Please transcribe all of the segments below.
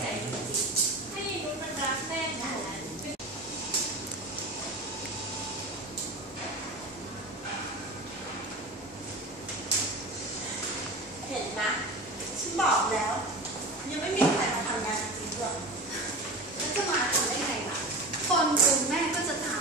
เห็นนะ ฉันบอกแล้ว ยังไม่มีใครมาทำงานจริงๆหรอกแล้วจะมาทำได้ไงล่ะคนเป็แม่ก็จะทำ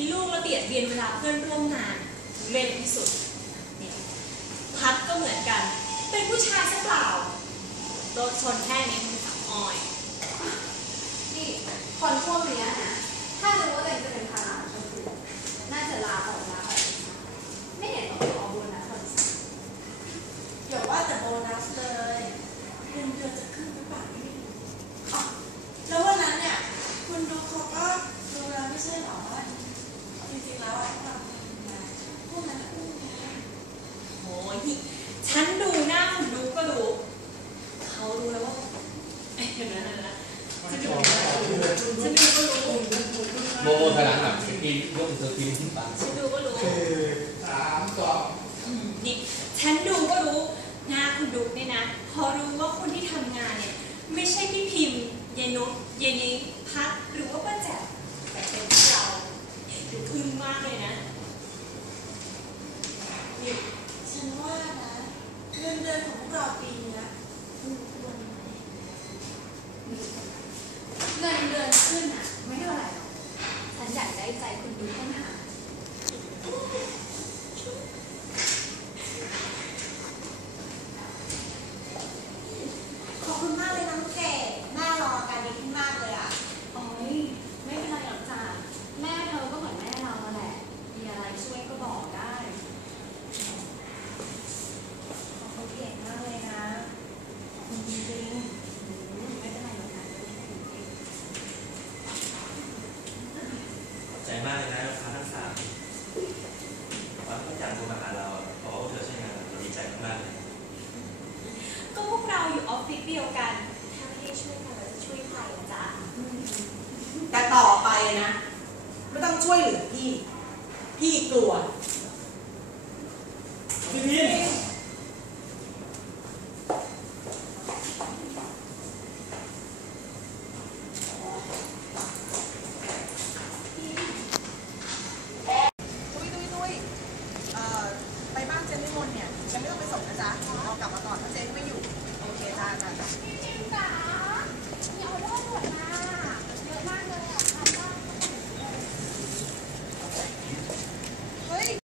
มีลูกแล้วเบียดเบียนเวลาเพื่อนร่วมงานเล่นที่สุดพัดก็เหมือนกัน เป็นผู้ชายซะเปล่าโดนชนแค่นี้มึงสับออย นี่คนพวกเนี้ยนะ ถ้ารู้ว่าระคนอื่นน่าจะลาออกลาออกไม่เห็นต้องไปขอบุญนะคนสิ อย่าว่าแต่โบนัสเลยเงินเดือนจะขึ้นหรือเปล่าไม่รู้อ๋อแล้ววันนั้นเนี่ย คุณดูเขาก็ดูแล้วไม่ใช่เหรอว่าจริงๆแล้วอะความทำงานพวกนั้นอุ้มไง โอ้ยฉันดูหน้าคุณดูก็รู้ เขารู้แล้วว่าเอ้ยเห็นไหมเห็นไหมฉันดูฉันดูก็รู้ โมโมถอยหลังหน่อยเมื่อกี้ยกมือพิมพ์ขึ้นไปฉันดูก็รู้สามสองอืมนี่ฉันดูก็รู้หน้าคุณดุเนี่ยนะพอรู้ว่าคนที่ทำงานเนี่ยไม่ใช่พี่พิมพ์ยายนุชยายนิ้งพัดหรือว่าป้าแจ๋วแต่เป็นเราดูอึ้งมากเลยนะนี่ฉันว่านะเงินเดือนของพวกเราปีเนี้ยคุณควรไหม เงินเดือนขึ้นอะ ไม่เท่าไหร่หรอกฉันอยากได้ ใจคุณดูต้นหา ขอบคุณมากเลยน้องเกดหน้ารออาการดีขึ้นมากเลยอะ โอ้ยไม่เป็นไรหรอกจ้าแม่เธอก็เหมือนแม่เราแหละ มีอะไรช่วยก็บอกได้ ขอบคุณเก่งมากเลยนะขอบคุณจริง อืมไม่เป็นไรหรอกนะ ขอบใจ มากเลยนะลูกค้าทั้งสามวันที่จากโทรมาหาเราอะบอกว่าพวกเธอช่วยงานเราดีใจมากๆเลยก็พวกเราอยู่ออฟฟิศเดียวกันถ้าไม่ได้ช่วยกันเราจะช่วยใครล่ะจ๊ะแต่ต่อไปนะ ไม่ต้องช่วยเหลือพี่ พี่กลัว